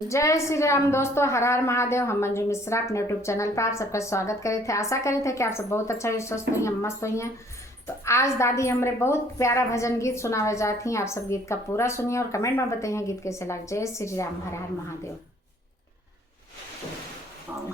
जय श्री राम दोस्तों, हर हर महादेव। हम मंजू मिश्रा अपने यूट्यूब चैनल पर आप सबका स्वागत करे थे। आशा करे थे कि आप सब बहुत अच्छा स्वस्थ हुई हैं, मस्त हुई हैं। तो आज दादी हमरे बहुत प्यारा भजन गीत सुनावे जाती हैं। आप सब गीत का पूरा सुनिए और कमेंट में बताइए गीत कैसे लग। जय श्री राम, हर हर महादेव।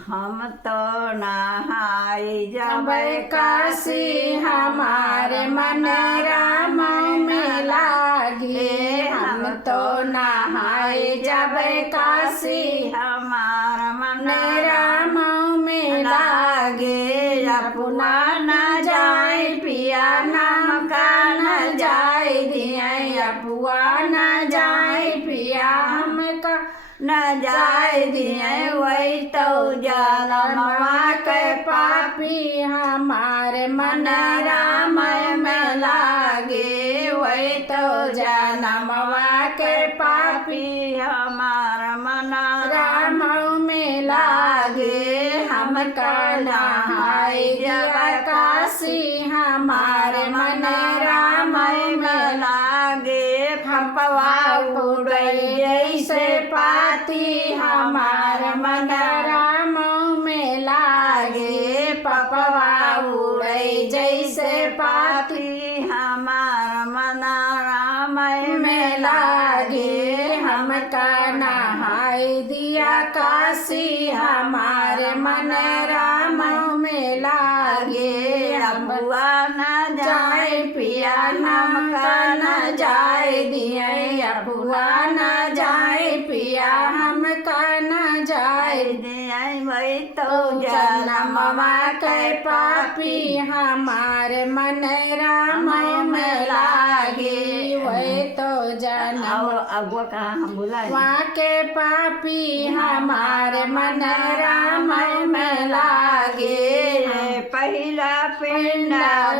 हम तो नहाई जब काशी, हमारे मन राम में लागे। हम तो नहाए जब काशी, हमारा मन राम में लागे। अपना न जाए पिया नाम का न जाए दिया, अपुआ न जाए पिया हमका न जाय दिए। वही तो जनमवा के पापी, हमारे मन राम में लागे। वही तो जनमवा के पापी, हमारा मन राम में लागे। हमका नहाय दिया काशी, हमारे मन राम में लागे। फपवा उड़ई जैसे पाती, हमार मन राम में लागे। पपवा उड़ई जैसे पाती, हमारा मन राम में लागे। हमका नहाय दिया काशी, हमारे मन राम में लागे। अबुआ न जाए पिया नाम का न जाए दिया, अबुआ न जाए पिया हमका न जाए दिए। वही तो जनमवा के पापी, हमारे मन राम में लागे। वही तो जनम अगुआ कहाँ हम बुलाए वहाँ के पापी, हमारे मन राम में लागे। पहिला पिंड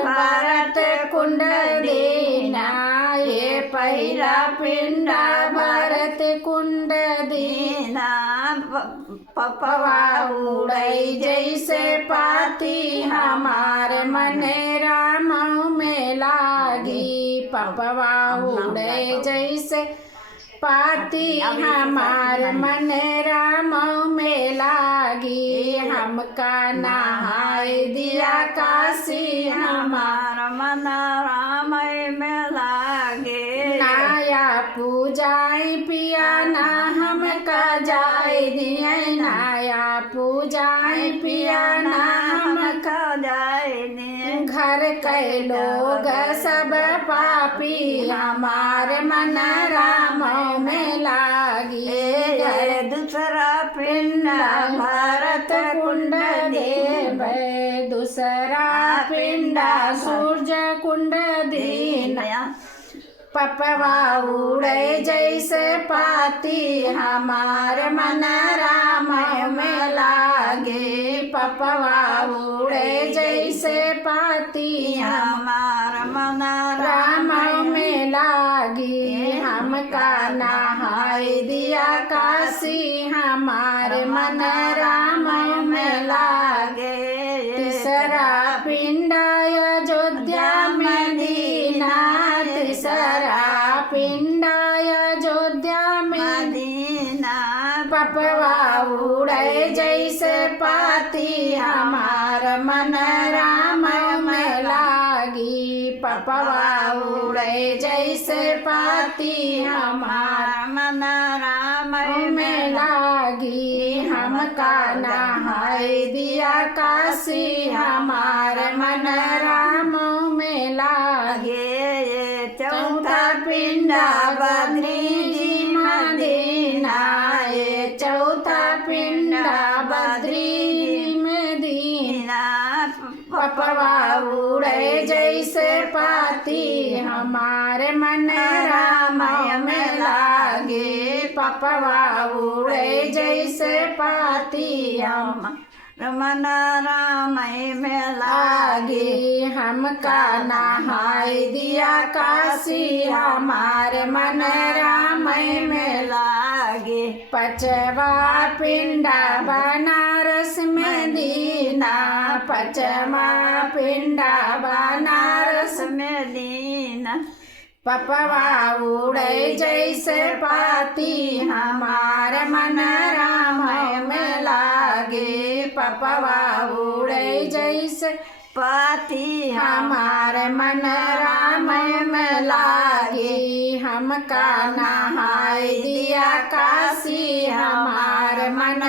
भरत कुंड दीना, ये पहिला पिंड भरत कुंड दीना। पपवा उड़ई जैसे पाती, हमारे मन राम में लागी। पपवा उड़ई जैसे पाती, हमार मन राम में लागी। हमका नहाय दिया काशी, हमारा मन राम में लागे। नाया पूजाई पिया ना हमका जाय दिया, नाया पूजाई पिया ना हमका जाए दिए। घर के लोग सब पापी, हमारे मन राम में लागी। दूसरा पिंड भरत कुंड देव, दूसरा पिंड सूर्य कुंड दीना। पपवा उड़े जैसे पाती, हमारे मन राम में लागे। पपवा उड़े जैसे पाती, हमारा मन राम में लागी। हमका नहाय दिया काशी, हमारे मन राम में लागे। तीसरा पिंड अयोध्या में दीना, तीसरा पिंड अयोध्या में दीना। पपवा उड़े जैसे पाती, हमार मन राम में लागी। पपवा उड़े जैसे पाती, हमार मन राम में लागी। हमका नहाय दिया काशी, हमार मन राम में लागे। चौथा पिंड बद्री जी मदीना, ये चौथा पिंड बद्री में दीना। पपवा उड़े जैसे पाती, हमारे मन राम में लागे। पपवा उड़े जैसे पाती, हम मन राम में लागे। हमका नहाय दिया काशी, हमारे मन राम में लागे। पचवा पिंड बनारस में दीना, पचवा पिंड बनारस में दीना। पपवा उड़े जैसे पाती हमार मन राम में लागे। पपवा उड़े जैसे पाती हमार मन राम में लागे। हमका नहाय दिया काशी हमार मन